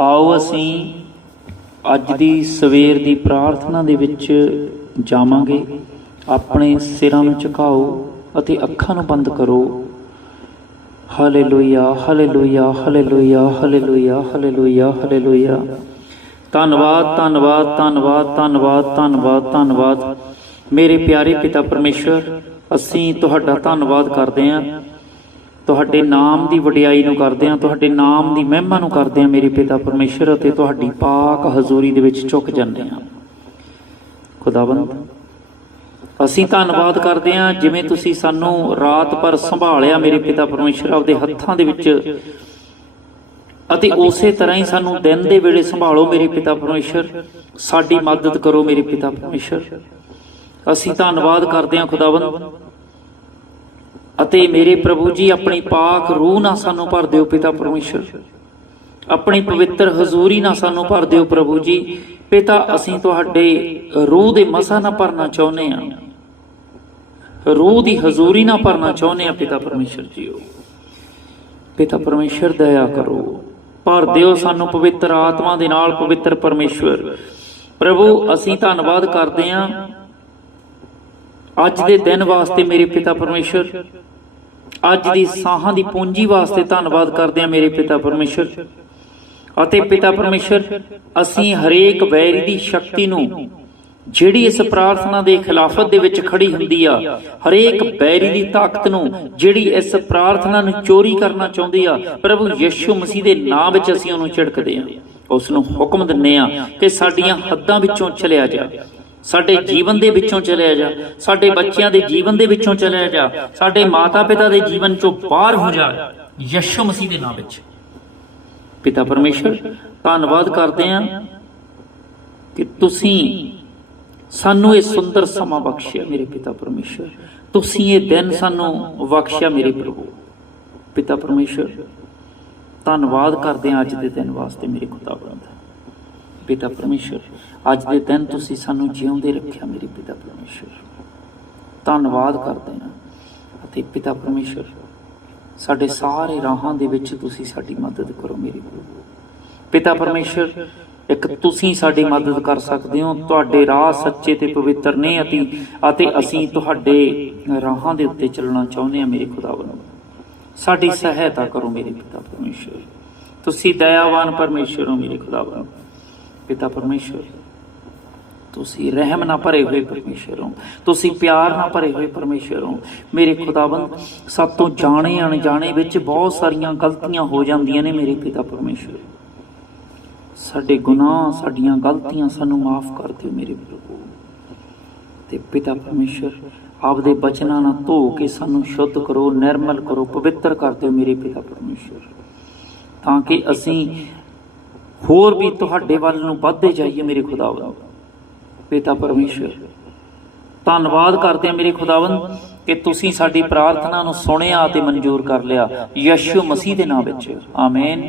ਆਓ ਅਸੀਂ ਅੱਜ ਦੀ ਸਵੇਰ ਦੀ ਪ੍ਰਾਰਥਨਾ ਦੇ ਵਿੱਚ ਜਾਵਾਂਗੇ। ਆਪਣੇ ਸਿਰਾਂ ਨੂੰ ਝੁਕਾਓ ਅਤੇ ਅੱਖਾਂ ਨੂੰ ਬੰਦ ਕਰੋ। Hallelujah hallelujah hallelujah hallelujah hallelujah hallelujah. ਧੰਨਵਾਦ ਧੰਨਵਾਦ ਧੰਨਵਾਦ ਧੰਨਵਾਦ ਧੰਨਵਾਦ ਧੰਨਵਾਦ। ਮੇਰੇ ਪਿਆਰੇ ਪਿਤਾ ਪਰਮੇਸ਼ਰ ਅਸੀਂ ਤੁਹਾਡਾ ਧੰਨਵਾਦ ਕਰਦੇ ਹਾਂ। ਤੁਹਾਡੇ ਨਾਮ ਦੀ ਵਡਿਆਈ ਨੂੰ ਕਰਦੇ ਹਾਂ, ਤੁਹਾਡੇ ਨਾਮ ਦੀ ਮਹਿਮਾ ਨੂੰ ਕਰਦੇ ਹਾਂ ਮੇਰੇ ਪਿਤਾ ਪਰਮੇਸ਼ਰ ਅਤੇ ਤੁਹਾਡੀ ਪਾਕ ਹਜ਼ੂਰੀ ਦੇ ਵਿੱਚ ਝੁਕ ਜਾਂਦੇ ਹਾਂ। ਖੁਦਾਵੰਦ, ਅਸੀਂ ਧੰਨਵਾਦ ਕਰਦੇ ਹਾਂ ਜਿਵੇਂ ਤੁਸੀਂ ਸਾਨੂੰ ਰਾਤ ਭਰ ਸੰਭਾਲਿਆ ਮੇਰੇ ਪਿਤਾ ਪਰਮੇਸ਼ਰ ਆਪਦੇ ਹੱਥਾਂ ਦੇ ਵਿੱਚ ਅਤੇ ਉਸੇ ਤਰ੍ਹਾਂ ਹੀ ਸਾਨੂੰ ਦਿਨ ਦੇ ਵੇਲੇ ਸੰਭਾਲੋ ਮੇਰੇ ਪਿਤਾ ਪਰਮੇਸ਼ਰ, ਸਾਡੀ ਮਦਦ ਕਰੋ ਮੇਰੇ ਪਿਤਾ ਪਰਮੇਸ਼ਰ। ਅਸੀਂ ਧੰਨਵਾਦ ਕਰਦੇ ਹਾਂ ਖੁਦਾਵੰਦ। ਅਤੇ ਮੇਰੇ ਪ੍ਰਭੂ ਜੀ, ਆਪਣੀ ਪਾਕ ਰੂਹ ਨਾਲ ਸਾਨੂੰ ਭਰ ਦਿਓ ਪਿਤਾ ਪਰਮੇਸ਼ਰ। ਆਪਣੀ ਪਵਿੱਤਰ ਹਜ਼ੂਰੀ ਨਾਲ ਸਾਨੂੰ ਭਰ ਦਿਓ ਪ੍ਰਭੂ ਜੀ। ਪਿਤਾ, ਅਸੀਂ ਤੁਹਾਡੇ ਰੂਹ ਦੇ ਮਸਾ ਨਾਲ ਭਰਨਾ ਚਾਹੁੰਦੇ ਹਾਂ। ਰੂਹ ਦੀ ਹਜ਼ੂਰੀ ਨਾਲ ਭਰਨਾ ਚਾਹੁੰਦੇ ਹਾਂ ਪਿਤਾ ਪਰਮੇਸ਼ਰ ਜੀਓ। ਪਿਤਾ ਪਰਮੇਸ਼ਰ, ਦਇਆ ਕਰੋ। ਭਰ ਦਿਓ ਸਾਨੂੰ ਪਵਿੱਤਰ ਆਤਮਾ ਦੇ ਨਾਲ ਪਵਿੱਤਰ ਪਰਮੇਸ਼ਵਰ। ਪ੍ਰਭੂ, ਅਸੀਂ ਧੰਨਵਾਦ ਕਰਦੇ ਹਾਂ। ਅੱਜ ਦੇ ਦਿਨ ਵਾਸਤੇ ਮੇਰੇ ਪਿਤਾ ਪਰਮੇਸ਼ਰ ਅੱਜ ਦੀ ਸਾਹਾਂ ਦੀ ਪੂੰਜੀ ਵਾਸਤੇ ਧੰਨਵਾਦ ਕਰਦੇ ਹਾਂ ਮੇਰੇ ਪਿਤਾ ਪਰਮੇਸ਼ਰ। ਅਤੇ ਪਿਤਾ ਪਰਮੇਸ਼ਰ, ਅਸੀਂ ਹਰੇਕ ਵੈਰੀ ਦੀ ਸ਼ਕਤੀ ਨੂੰ, ਜਿਹੜੀ ਇਸ ਪ੍ਰਾਰਥਨਾ ਦੇ ਖਿਲਾਫਤ ਦੇ ਵਿੱਚ ਖੜੀ ਹੁੰਦੀ ਆ, ਹਰੇਕ ਬੈਰੀ ਦੀ ਤਾਕਤ ਨੂੰ, ਜਿਹੜੀ ਇਸ ਪ੍ਰਾਰਥਨਾ ਨੂੰ ਚੋਰੀ ਕਰਨਾ ਚਾਹੁੰਦੀ ਆ, ਪ੍ਰਭੂ ਯਿਸੂ ਮਸੀਹ ਦੇ ਨਾਮ ਵਿੱਚ ਅਸੀਂ ਉਹਨੂੰ ਝਿੜਕਦੇ ਆ ਉਸ ਨੂੰ ਹੁਕਮ ਦਿੰਨੇ ਆ ਕਿ ਸਾਡੀਆਂ ਹੱਦਾਂ ਵਿੱਚੋਂ ਚਲਿਆ ਜਾ ਸਾਡੇ ਜੀਵਨ ਦੇ ਵਿੱਚੋਂ ਚਲਿਆ ਜਾ, ਸਾਡੇ ਬੱਚਿਆਂ ਦੇ ਜੀਵਨ ਦੇ ਵਿੱਚੋਂ ਚਲਿਆ ਜਾ, ਸਾਡੇ ਮਾਤਾ-ਪਿਤਾ ਦੇ ਜੀਵਨ ਚੋਂ ਬਾਹਰ ਹੋ ਜਾ, ਯਿਸੂ ਮਸੀਹ ਦੇ ਨਾਮ ਵਿੱਚ। ਪਿਤਾ ਪਰਮੇਸ਼ਰ, ਧੰਨਵਾਦ ਕਰਦੇ ਹਾਂ ਕਿ ਤੁਸੀਂ ਸਾਨੂੰ ਇਹ ਸੁੰਦਰ ਸਮਾਂ ਬਖਸ਼ਿਆ ਮੇਰੇ ਪਿਤਾ ਪਰਮੇਸ਼ਰ। ਤੁਸੀਂ ਇਹ ਦਿਨ ਸਾਨੂੰ ਬਖਸ਼ਿਆ ਮੇਰੇ ਪ੍ਰਭੂ। ਪਿਤਾ ਪਰਮੇਸ਼ਰ, ਧੰਨਵਾਦ ਕਰਦੇ ਹਾਂ ਅੱਜ ਦੇ ਦਿਨ ਵਾਸਤੇ ਮੇਰੇ ਖੁਦਾਵੰਦ ਪਿਤਾ ਪਰਮੇਸ਼ਰ। ਅੱਜ ਦੇ ਦਿਨ ਤੁਸੀਂ ਸਾਨੂੰ ਜਿਉਂਦੇ ਰੱਖਿਆ ਮੇਰੇ ਪਿਤਾ ਪਰਮੇਸ਼ਰ। ਧੰਨਵਾਦ ਕਰਦੇ ਹਾਂ ਅਤੇ ਪਿਤਾ ਪਰਮੇਸ਼ਰ, ਸਾਡੇ ਸਾਰੇ ਰਾਹਾਂ ਦੇ ਵਿੱਚ ਤੁਸੀਂ ਸਾਡੀ ਮਦਦ ਕਰੋ ਮੇਰੇ ਪਿਤਾ ਪਰਮੇਸ਼ਰ, ਇੱਕ ਤੁਸੀਂ ਸਾਡੀ ਮਦਦ ਕਰ ਸਕਦੇ ਹੋ। ਤੁਹਾਡੇ ਰਾਹ ਸੱਚੇ ਤੇ ਪਵਿੱਤਰ ਨੇ ਅਤੇ ਅਤੇ ਅਸੀਂ ਤੁਹਾਡੇ ਰਾਹਾਂ ਦੇ ਉੱਤੇ ਚੱਲਣਾ ਚਾਹੁੰਦੇ ਹਾਂ ਮੇਰੇ ਖੁਦਾਵੰਦ ਸਾਡੀ ਸਹਾਇਤਾ ਕਰੋ ਮੇਰੇ ਪਿਤਾ ਪਰਮੇਸ਼ਰ। ਤੁਸੀਂ ਦਇਆਵਾਨ ਪਰਮੇਸ਼ਰ ਹੋ ਮੇਰੇ ਖੁਦਾਵੰਦ। ਪਿਤਾ ਪਰਮੇਸ਼ਰ ਤੁਸੀਂ ਰਹਿਮ ਨਾਲ ਭਰੇ ਹੋਏ ਪਰਮੇਸ਼ਰ ਹੋ। ਤੁਸੀਂ ਪਿਆਰ ਨਾਲ ਭਰੇ ਹੋਏ ਪਰਮੇਸ਼ਰ ਹੋ। ਮੇਰੇ ਖੁਦਾਵੰਦ, ਸਾਤੋਂ ਜਾਣੇ ਅਣਜਾਣੇ ਵਿੱਚ ਬਹੁਤ ਸਾਰੀਆਂ ਗਲਤੀਆਂ ਹੋ ਜਾਂਦੀਆਂ ਨੇ ਮੇਰੇ ਪਿਤਾ ਪਰਮੇਸ਼ਰ ਸਾਡੇ ਗੁਨਾਹ, ਸਾਡੀਆਂ ਗਲਤੀਆਂ ਸਾਨੂੰ ਮਾਫ ਕਰ ਦਿਓ ਮੇਰੇ ਪ੍ਰਭੂ। ਤੇ ਪਿਤਾ ਪਰਮੇਸ਼ਰ ਆਪਦੇ ਬਚਨਾਂ ਨਾਲ ਧੋ ਕੇ ਸਾਨੂੰ ਸ਼ੁੱਧ ਕਰੋ, ਨਿਰਮਲ ਕਰੋ, ਪਵਿੱਤਰ ਕਰ ਦਿਓ ਮੇਰੇ ਪਿਤਾ ਪਰਮੇਸ਼ਰ ਤਾਂ ਕਿ ਅਸੀਂ ਹੋਰ ਵੀ ਤੁਹਾਡੇ ਵੱਲ ਨੂੰ ਵੱਧਦੇ ਜਾਈਏ ਮੇਰੇ ਖੁਦਾਵੰਦ। ਪਿਤਾ ਪਰਮੇਸ਼ਰ ਧੰਨਵਾਦ ਕਰਦੇ ਹਾਂ ਮੇਰੇ ਖੁਦਾਵੰਦ ਕਿ ਤੁਸੀਂ ਸਾਡੀ ਪ੍ਰਾਰਥਨਾ ਨੂੰ ਸੁਣਿਆ ਅਤੇ ਮਨਜ਼ੂਰ ਕਰ ਲਿਆ। ਯਿਸੂ ਮਸੀਹ ਦੇ ਨਾਮ ਵਿੱਚ। ਆਮੇਨ।